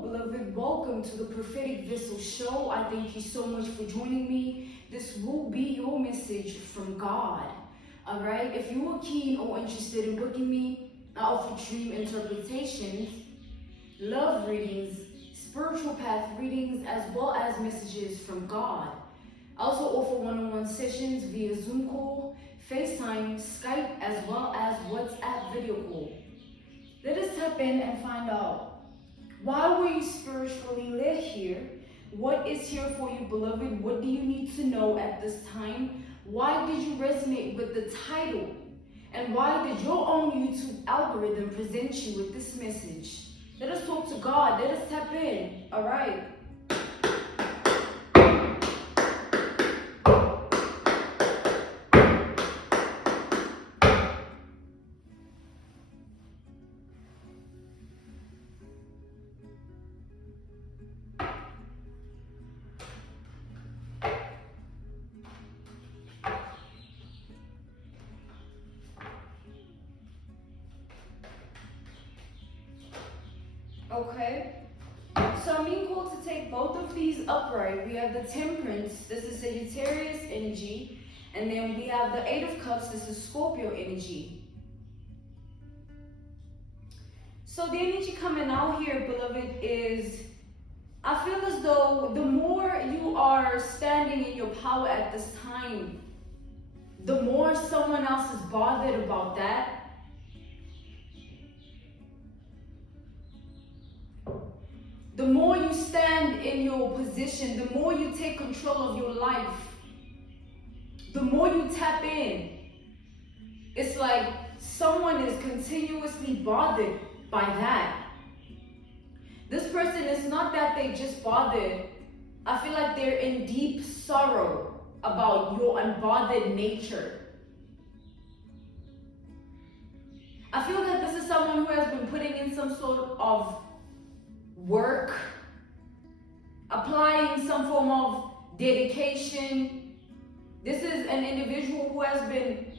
Hello, beloved. Welcome to the Prophetic Vessel Show. I thank you so much for joining me. This will be your message from God. All right. If you are keen or interested in booking me, I offer dream interpretations, love readings, spiritual path readings, as well as messages from God. I also offer one-on-one sessions via Zoom call, FaceTime, Skype, as well as WhatsApp video call. Let us tap in and find out, why were you spiritually led here? What is here for you, beloved? What do you need to know at this time? Why did you resonate with the title? And why did your own YouTube algorithm present you with this message? Let us talk to God. Let us tap in. All right. Okay, so I'm being called to take both of these upright. We have the Temperance, this is Sagittarius energy, and then we have the Eight of Cups, this is Scorpio energy. So the energy coming out here, beloved, is, I feel as though the more you are standing in your power at this time, the more someone else is bothered about that. The more you stand in your position, the more you take control of your life, the more you tap in. It's like someone is continuously bothered by that. This person, is not that they just bothered. I feel like they're in deep sorrow about your unbothered nature. I feel that this is someone who has been putting in some sort of work, applying some form of dedication. This is an individual who has been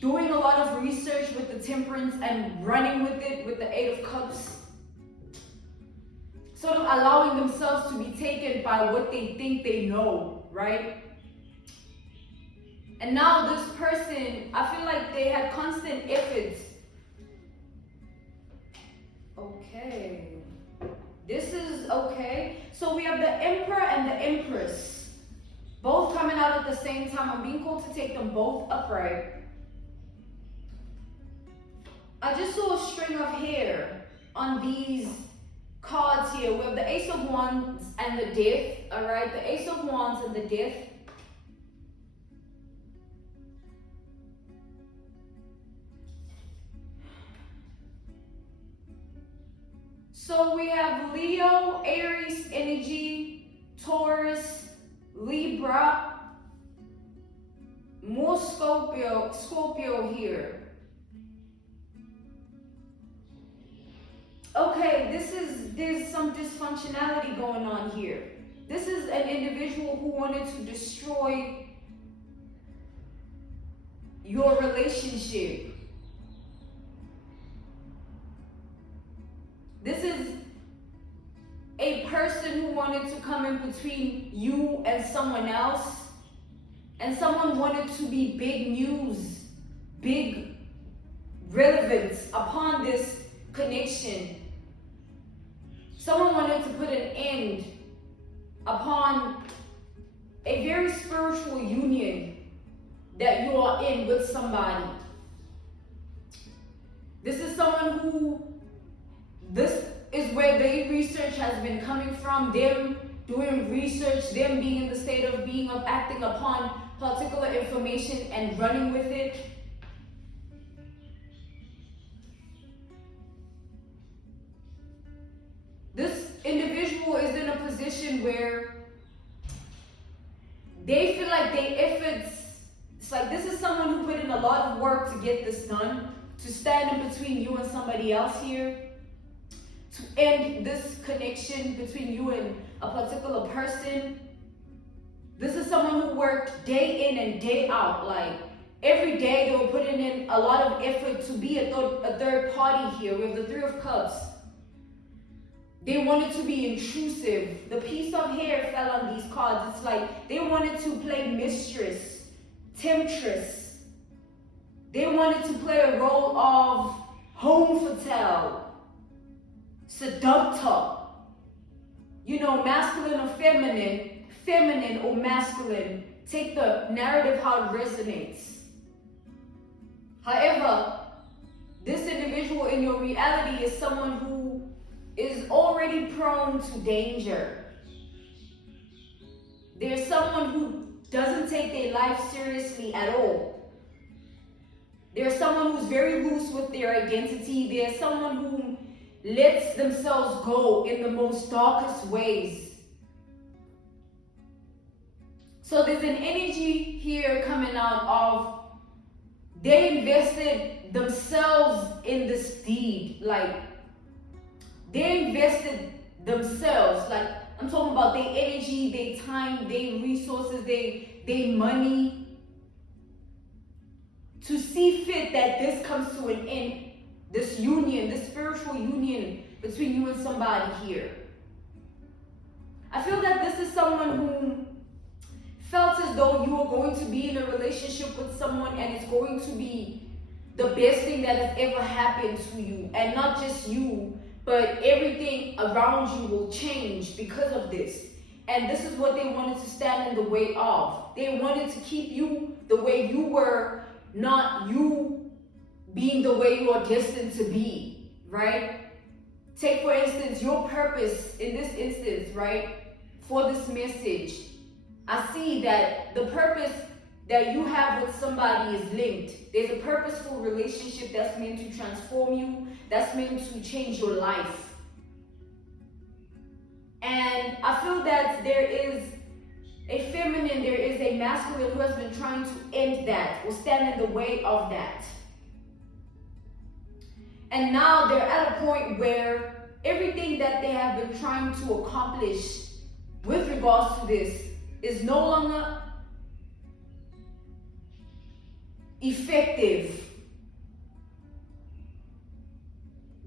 doing a lot of research with the Temperance and running with it with the Eight of Cups, sort of allowing themselves to be taken by what they think they know, right? And now this person, I feel like they had constant efforts. Okay. This is okay. So we have the Emperor and the Empress, both coming out at the same time. I'm being called to take them both upright. I just saw a string of hair on these cards here. We have the Ace of Wands and the Death. All right, the Ace of Wands and the Death. So we have Leo, Aries energy, Taurus, Libra, more Scorpio here. Okay, there's some dysfunctionality going on here. This is an individual who wanted to destroy your relationship. This is a person who wanted to come in between you and someone else, and someone wanted to be big news, big relevance upon this connection. Someone wanted to put an end upon a very spiritual union that you are in with somebody. This is someone who, this is where their research has been coming from, them doing research, them being in the state of being, of acting upon particular information and running with it. This individual is in a position where they feel like their efforts, it's like this is someone who put in a lot of work to get this done, to stand in between you and somebody else here, to end this connection between you and a particular person. This is someone who worked day in and day out. Like every day they were putting in a lot of effort to be a third party here. We have the Three of Cups. They wanted to be intrusive. The piece of hair fell on these cards. It's like they wanted to play mistress, temptress. They wanted to play a role of home fatale, seductor. You know, masculine or feminine, feminine or masculine. Take the narrative how it resonates. However, this individual in your reality is someone who is already prone to danger. There's someone who doesn't take their life seriously at all. There's someone who's very loose with their identity. There's someone who lets themselves go in the most darkest ways. So there's an energy here coming out of they invested themselves in this deed. Like, they invested themselves. Like, I'm talking about their energy, their time, their resources, their money. To see fit that this comes to an end. This union, this spiritual union between you and somebody here. I feel that this is someone who felt as though you are going to be in a relationship with someone and it's going to be the best thing that has ever happened to you. And not just you, but everything around you will change because of this. And this is what they wanted to stand in the way of. They wanted to keep you the way you were, not you being the way you are destined to be, right? Take, for instance, your purpose in this instance, right? For this message. I see that the purpose that you have with somebody is linked. There's a purposeful relationship that's meant to transform you, that's meant to change your life. And I feel that there is a feminine, there is a masculine who has been trying to end that or stand in the way of that. And now they're at a point where everything that they have been trying to accomplish with regards to this is no longer effective.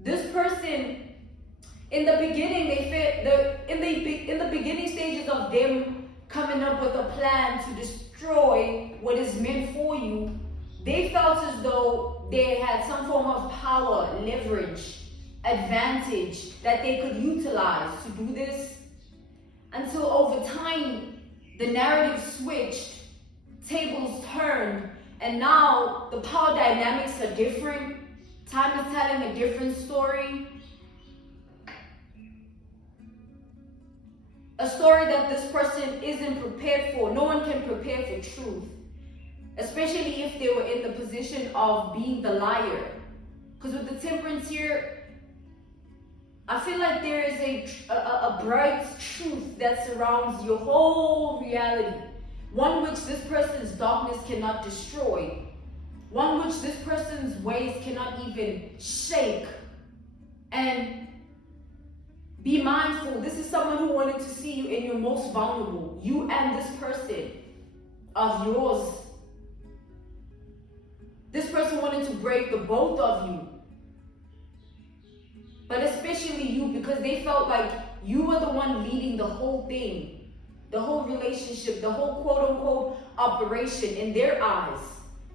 This person, in the beginning, in the beginning stages of them coming up with a plan to destroy what is meant for you, they felt as though they had some form of power, leverage, advantage that they could utilize to do this, until over time the narrative switched, tables turned, and now the power dynamics are different. Time is telling a different story. A story that this person isn't prepared for. No one can prepare for truth. Especially if they were in the position of being the liar. Because with the temperance here, I feel like there is a bright truth that surrounds your whole reality. One which this person's darkness cannot destroy. One which this person's ways cannot even shake. And be mindful, this is someone who wanted to see you in your most vulnerable. You and this person of yours. This person wanted to break the both of you. But especially you, because they felt like you were the one leading the whole thing. The whole relationship, the whole quote-unquote operation in their eyes.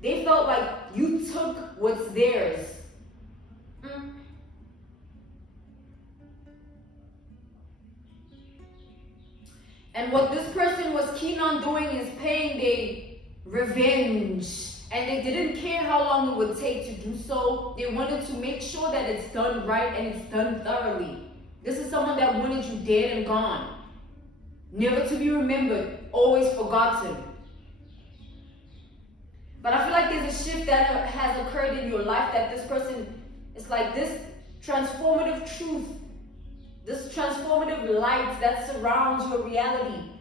They felt like you took what's theirs. And what this person was keen on doing is paying their revenge. And they didn't care how long it would take to do so. They wanted to make sure that it's done right and it's done thoroughly. This is someone that wanted you dead and gone. Never to be remembered, always forgotten. But I feel like there's a shift that has occurred in your life that this person, it's like this transformative truth, this transformative light that surrounds your reality.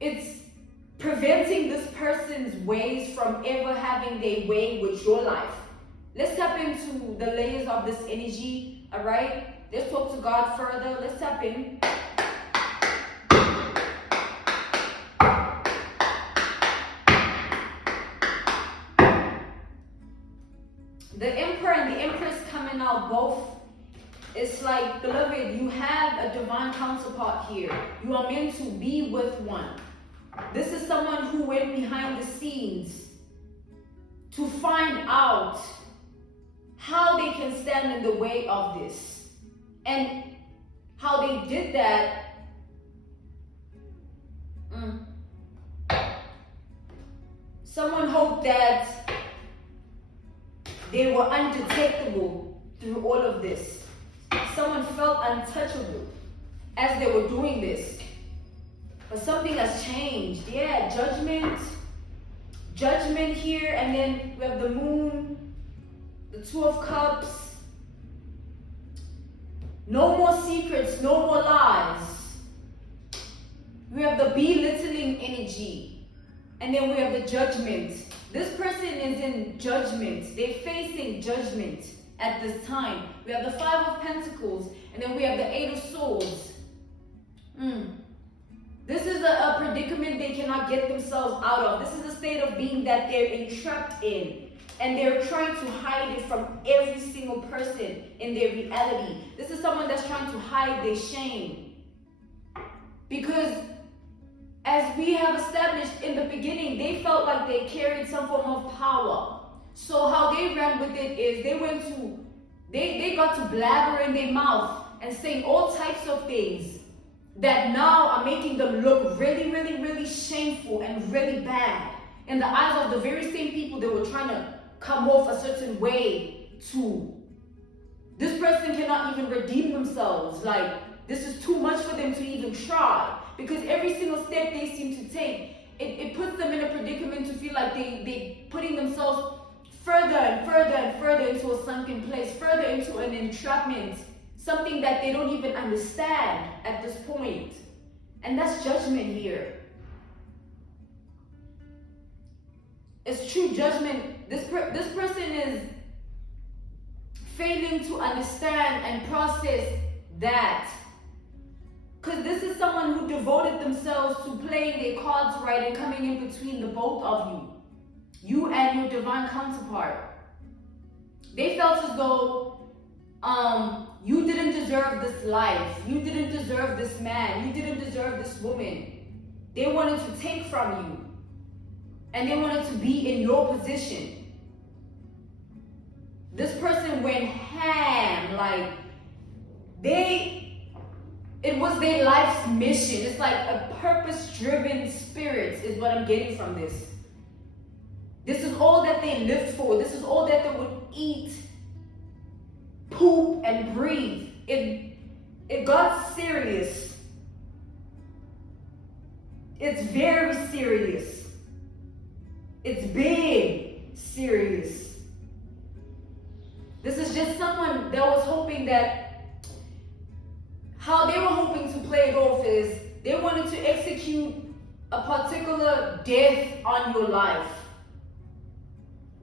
It's preventing this person's ways from ever having their way with your life. Let's tap into the layers of this energy, all right? Let's talk to God further. Let's tap in. The Emperor and the Empress coming out both It's like, beloved, you have a divine counterpart here. You are meant to be with one. This is someone who went behind the scenes to find out how they can stand in the way of this. And how they did that, someone hoped that they were undetectable through all of this. Someone felt untouchable as they were doing this. But something has changed. Yeah, judgment here, and then we have the moon, the Two of Cups. No more secrets, no more lies. We have the belittling energy, and then we have the judgment. This person is in judgment. They're facing judgment at this time. We have the Five of Pentacles, and then we have the Eight of Swords. This is a predicament they cannot get themselves out of. This is a state of being that they're entrapped in. And they're trying to hide it from every single person in their reality. This is someone that's trying to hide their shame. Because as we have established in the beginning, they felt like they carried some form of power. So how they ran with it is they got to blabber in their mouth and saying all types of things that now are making them look really, really, really shameful and really bad in the eyes of the very same people that were trying to come off a certain way to. This person cannot even redeem themselves. Like, this is too much for them to even try. Because every single step they seem to take, it puts them in a predicament to feel like they're putting themselves further and further and further into a sunken place, further into an entrapment, something that they don't even understand at this point. And that's judgment here. It's true judgment. This person is failing to understand and process that. Because this is someone who devoted themselves to playing their cards right and coming in between the both of you. You and your divine counterpart. They felt as though you didn't deserve this life. You didn't deserve this man. You didn't deserve this woman. They wanted to take from you. And they wanted to be in your position. This person went ham. Like, it was their life's mission. It's like a purpose-driven spirit is what I'm getting from this. This is all that they lived for. This is all that they would eat, poop, and breathe. It got serious. It's very serious. It's big serious. This is just someone that was hoping that, how they were hoping to play it off is, they wanted to execute a particular death on your life.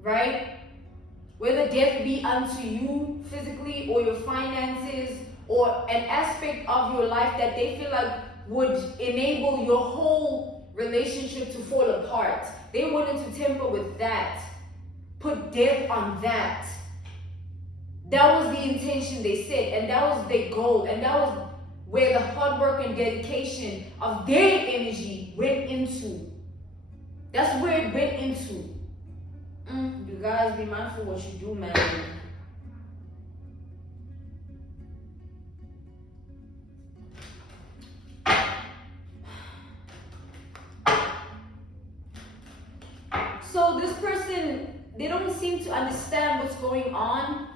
Right? Whether death be unto you physically or your finances or an aspect of your life that they feel like would enable your whole relationship to fall apart. They wanted to temper with that. Put death on that. That was the intention they set, and that was their goal, and that was where the hard work and dedication of their energy went into. That's where it went into. You guys be mindful what you do, man. So this person, they don't seem to understand what's going on,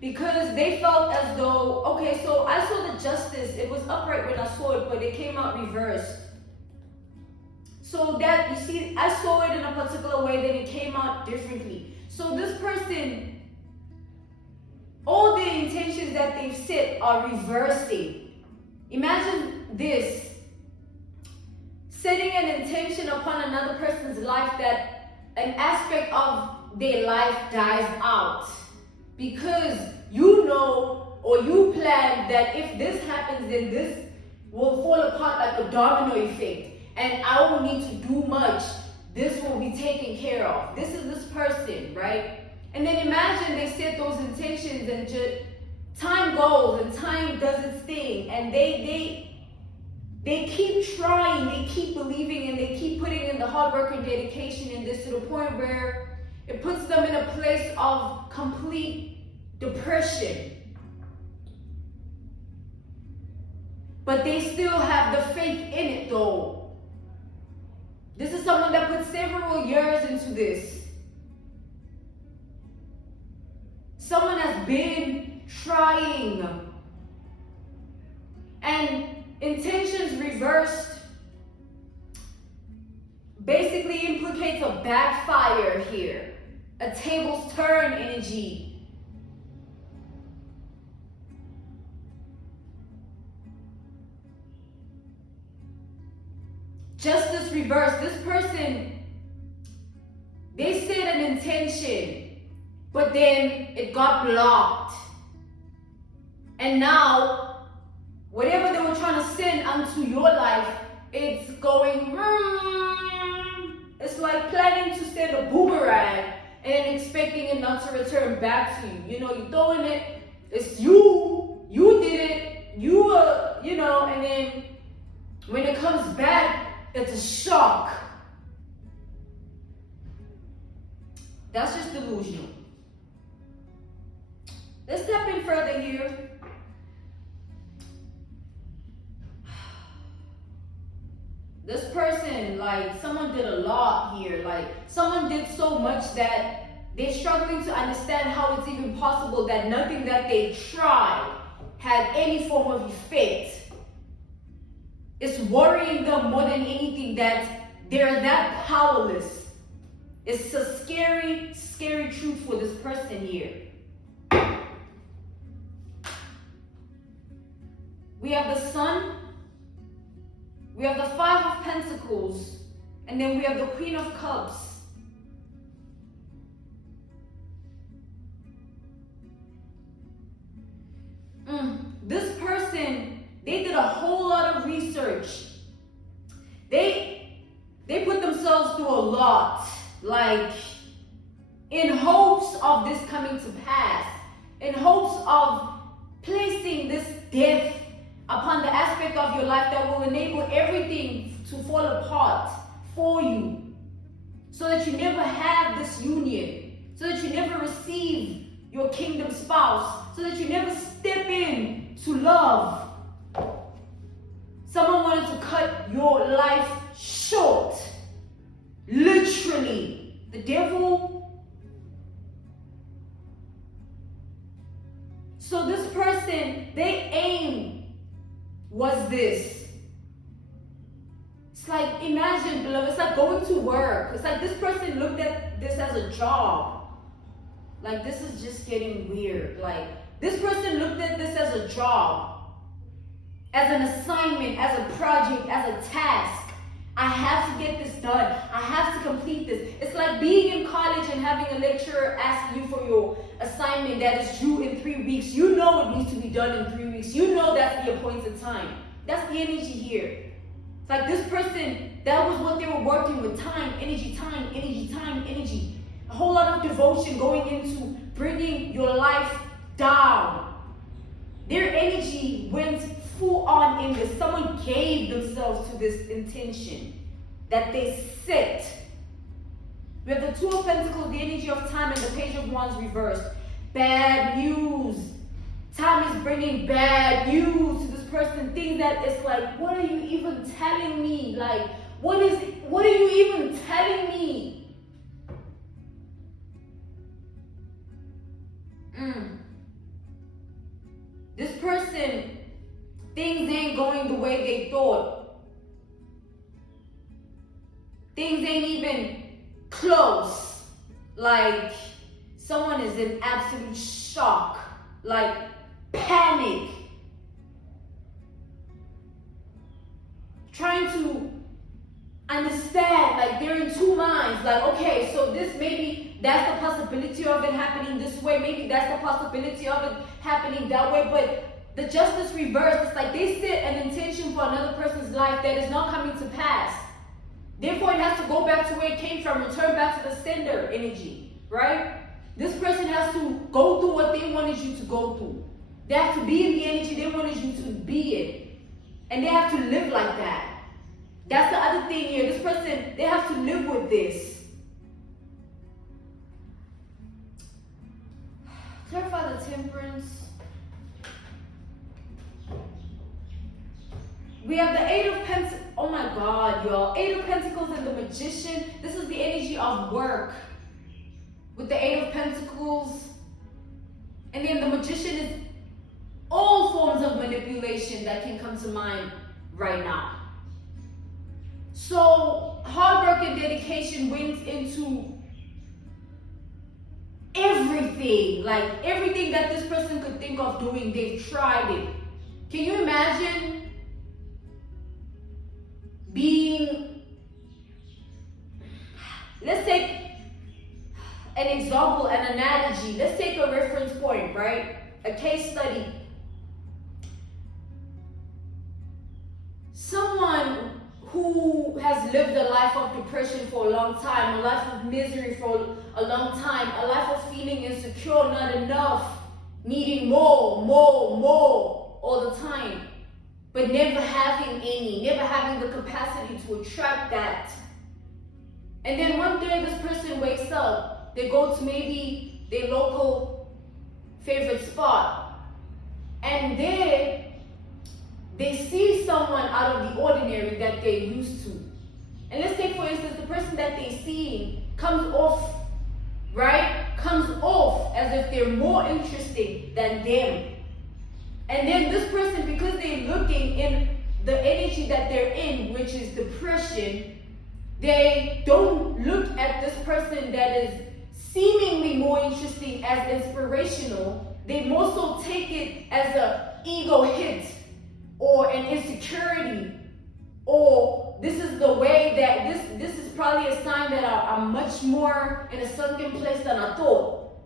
because they felt as though, okay, so I saw the justice. It was upright when I saw it, but it came out reversed. So that, you see, I saw it in a particular way, then it came out differently. So this person, all the intentions that they've set are reversing. Imagine this. Setting an intention upon another person's life that an aspect of their life dies out. Because you know, or you plan that if this happens, then this will fall apart like a domino effect. And I won't need to do much. This will be taken care of. This is this person, right? And then imagine they set those intentions and just time goes and time does its thing, and they keep trying, they keep believing, and they keep putting in the hard work and dedication in this to the point where it puts them in a place of complete depression. But they still have the faith in it though. This is someone that put several years into this. Someone has been trying. And intentions reversed basically implicates a backfire here. A tables turn energy. Justice reversed. This person, they set an intention, but then it got blocked. And now, whatever they were trying to send onto your life, it's going, it's like planning to send a boomerang and expecting it not to return back to you. You know, you're throwing it, it's you did it, and then when it comes back, it's a shock. That's just delusional. Let's step in further here. This person, like, someone did a lot here. Like, someone did so much that they're struggling to understand how it's even possible that nothing that they tried had any form of effect. It's worrying them more than anything that they're that powerless. It's a scary, scary truth for this person here. We have the Sun, we have the Five of Pentacles, and then we have the Queen of Cups. This person, they did a whole lot of research. They put themselves through a lot, like in hopes of this coming to pass, in hopes of placing this death upon the aspect of your life that will enable everything to fall apart for you, so that you never have this union, so that you never receive your kingdom spouse, so that you never step in to love. Someone wanted to cut your life short. Literally. The devil. So this person, their aim was this. It's like, imagine, beloved, it's like going to work. It's like this person looked at this as a job. Like, this is just getting weird. Like, this person looked at this as a job, as an assignment, as a project, as a task. I have to get this done. I have to complete this. It's like being in college and having a lecturer asking you for your assignment that is due in 3 weeks. You know it needs to be done in 3 weeks. You know that's the appointed time. That's the energy here. It's like this person, that was what they were working with. Time, energy, time, energy, time, energy. A whole lot of devotion going into bringing your life down. Their energy went full on in this. Someone gave themselves to this intention that they set. We have the Two of Pentacles, the energy of time, and the Page of Wands reversed. Bad news. Time is bringing bad news to this person. Things that it's like, what are you even telling me? Like, what are you even telling me? This person, things ain't going the way they thought. Things ain't even close. Like, someone is in absolute shock. Like, panic. Trying to understand, like, they're in two minds. Like, okay, so this, maybe that's the possibility of it happening this way. Maybe that's the possibility of it happening that way. But the justice reversed. It's like they set an intention for another person's life that is not coming to pass. Therefore, it has to go back to where it came from, return back to the sender energy, right? This person has to go through what they wanted you to go through. They have to be in the energy they wanted you to be in. And they have to live like that. That's the other thing here. This person, they have to live with this. Clarify the Temperance. We have the Eight of Pentacles. Oh my God, y'all. Eight of Pentacles and the Magician. This is the energy of work. With the Eight of Pentacles. And then the Magician is all forms of manipulation that can come to mind right now. So, hard work and dedication went into everything. Like, everything that this person could think of doing, they've tried it. Can you imagine being, let's take an example, an analogy. Let's take a reference point, right? A case study. Someone who has lived a life of depression for a long time, a life of misery for a long time, a life of feeling insecure, not enough, needing more all the time, but never having any, never having the capacity to attract that. And then one day this person wakes up, they go to maybe their local favorite spot, and there they see someone out of the ordinary that they're used to. And let's take, for instance, the person that they're seeing comes off, right? Comes off as if they're more interesting than them. And then this person, because they're looking in the energy that they're in, which is depression, they don't look at this person that is seemingly more interesting as inspirational. They more so take it as an ego hit, or an insecurity, or this is the way that this is probably a sign that I'm much more in a sunken place than I thought.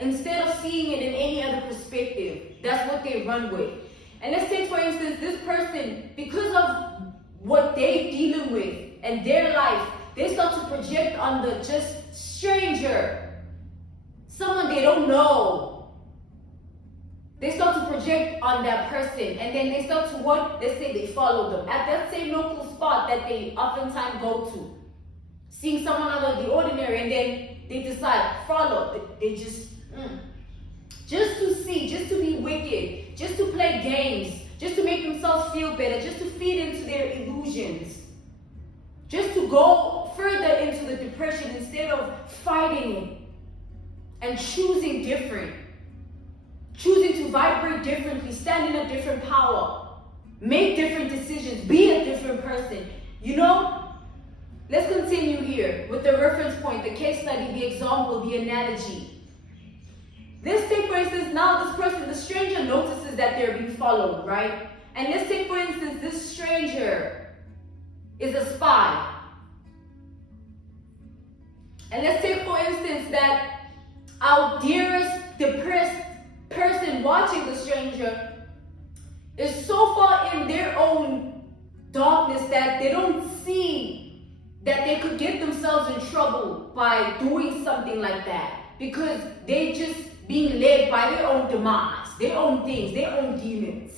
Instead of seeing it in any other perspective, that's what they run with. And let's take, for instance, this person, because of what they're dealing with and their life, they start to project on the just stranger, someone they don't know. They start to project on that person, and then they start to what? Let's say they follow them at that same local spot that they oftentimes go to, seeing someone out of the ordinary, and then they decide follow. They just to see, just to be wicked, just to play games, just to make themselves feel better, just to feed into their illusions, just to go further into the depression instead of fighting it and choosing different. Choosing to vibrate differently, stand in a different power, make different decisions, be a different person. You know, let's continue here with the reference point, the case study, the example, the analogy. Let's take, for instance, now this person, the stranger notices that they're being followed, right? And let's take, for instance, this stranger is a spy. And let's take, for instance, that our dearest depressed person watching the stranger is so far in their own darkness that they don't see that they could get themselves in trouble by doing something like that, because they're just being led by their own demise, their own things, their own demons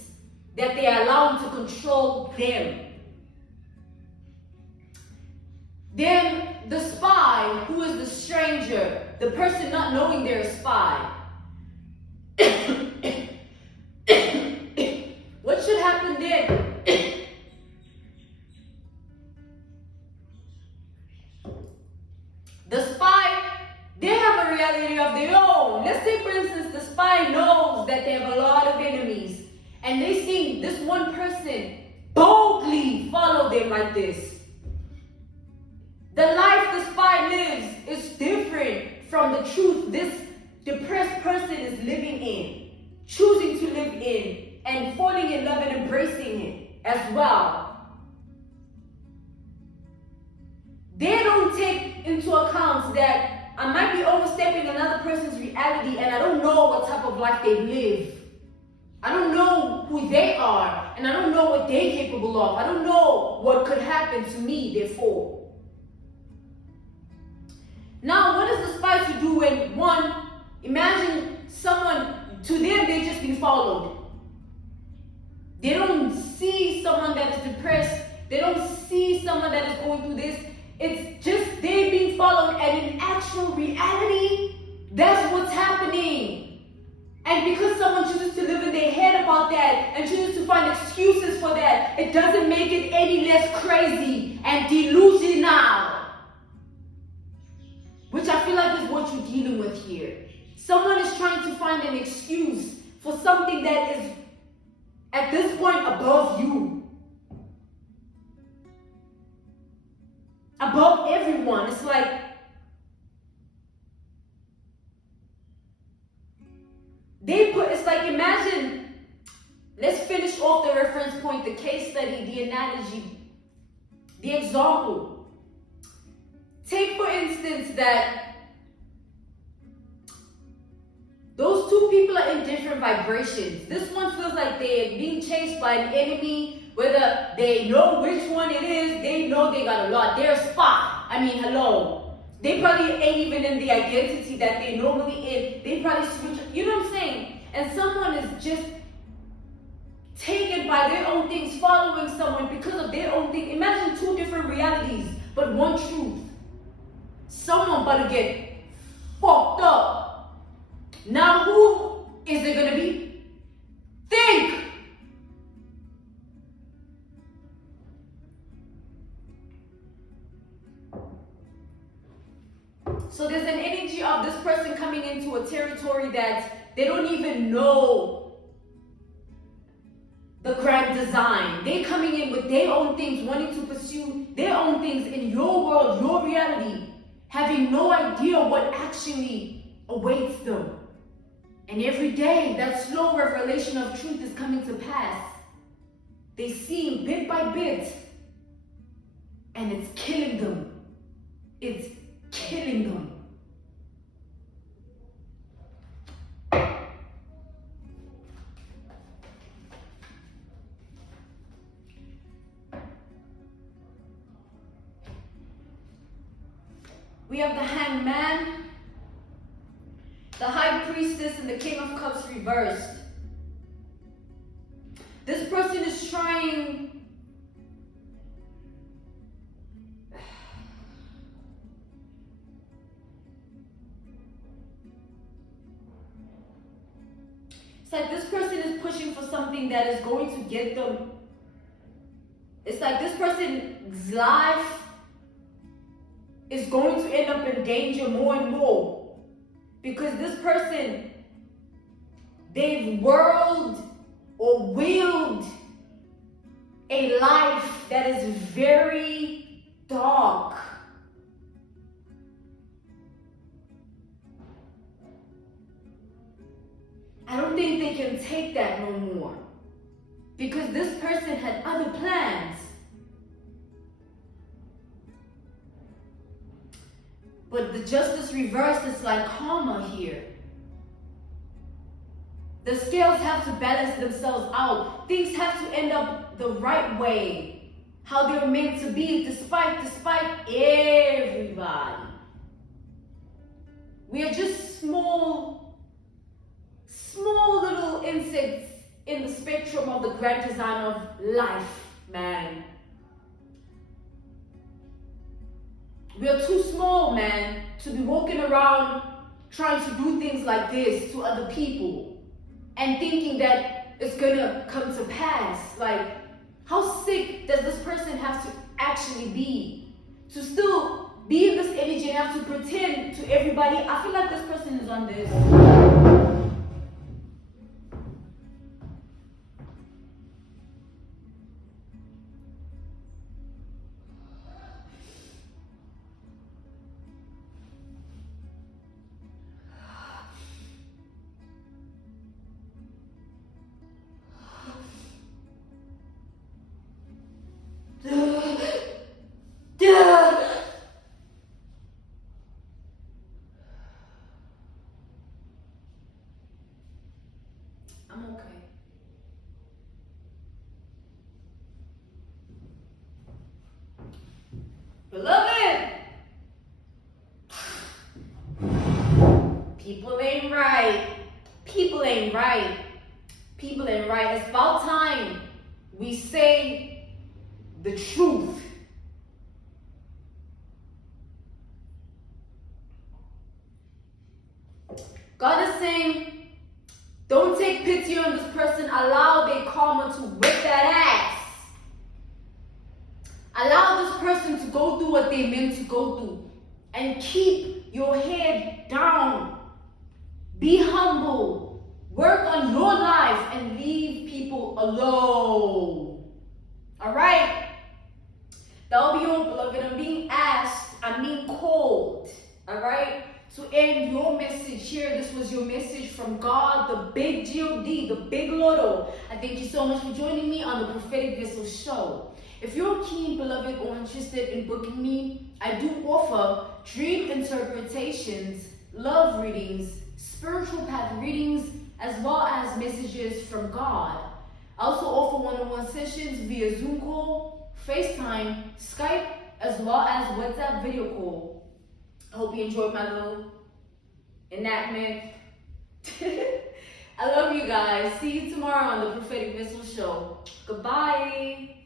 that they are allowing to control them. Then the spy, who is the stranger, the person not knowing they're a spy, what should happen then? The spy, they have a reality of their own. Let's say, for instance, the spy knows that they have a lot of enemies, and they see this one person boldly follow them like this. The life the spy lives is different from the truth this depressed person is living in, choosing to live in, and falling in love and embracing it as well. They don't take into account that I might be overstepping another person's reality and I don't know what type of life they live. I don't know who they are, and I don't know what they're capable of. I don't know what could happen to me, therefore. Now, what is the spice to do when one, imagine someone, to them, they just being followed. They don't see someone that is depressed. They don't see someone that is going through this. It's just they being followed, and in actual reality, that's what's happening. And because someone chooses to live in their head about that and chooses to find excuses for that, it doesn't make it any less crazy and delusional. Which I feel like is what you're dealing with here. Someone is trying to find an excuse for something that is, at this point, above you. Above everyone. It's like, it's like, imagine, let's finish off the reference point, the case study, the analogy, the example. Take, for instance, that those two people are in different vibrations. This one feels like they're being chased by an enemy, whether they know which one it is, they know they got a lot. They're a spy. I mean, hello. They probably ain't even in the identity that they normally in. They probably switch, you know what I'm saying? And someone is just taken by their own things, following someone because of their own thing. Imagine two different realities, but one truth. Someone about to get fucked up. Now who is it gonna be? Think! So there's an energy of this person coming into a territory that they don't even know the grand design. They're coming in with their own things, wanting to pursue their own things in your world, your reality, having no idea what actually awaits them. And every day, that slow revelation of truth is coming to pass. They see bit by bit, and it's killing them. It's killing them. We have the Hanged Man, the High Priestess, and the King of Cups reversed. This person is trying it's like this person is pushing for something that is going to get them. It's like this person's life is going to end up in danger more and more. Because this person, they've willed a life that is very dark. I don't think they can take that no more. Because this person had other plans. But the justice reverse is like karma here. The scales have to balance themselves out. Things have to end up the right way. How they're meant to be, despite everybody. We are just small little insects in the spectrum of the grand design of life, man. We are too small, man, to be walking around trying to do things like this to other people and thinking that it's gonna come to pass. Like, how sick does this person have to actually be to still be in this energy and have to pretend to everybody? I feel like this person is on this. I'm okay. Beloved, People ain't right. People ain't right. People ain't right. It's about time we say the truth. God is saying, don't take pity on this person. Allow their karma to whip that ass. Allow this person to go through what they meant to go through. And keep your head down. Be humble. Work on your life and leave people alone. Alright? That'll be all, beloved. I'm being asked, I'm being called. Alright? To end your message here. This was your message from God, the big G-O-D, the big Lotto. I thank you so much for joining me on the Prophetic Vessel Show. If you're keen, beloved, or interested in booking me, I do offer dream interpretations, love readings, spiritual path readings, as well as messages from God. I also offer one-on-one sessions via Zoom call, FaceTime, Skype, as well as WhatsApp video call. I hope you enjoyed my little enactment. I love you guys. See you tomorrow on the Prophetic Vessel Show. Goodbye.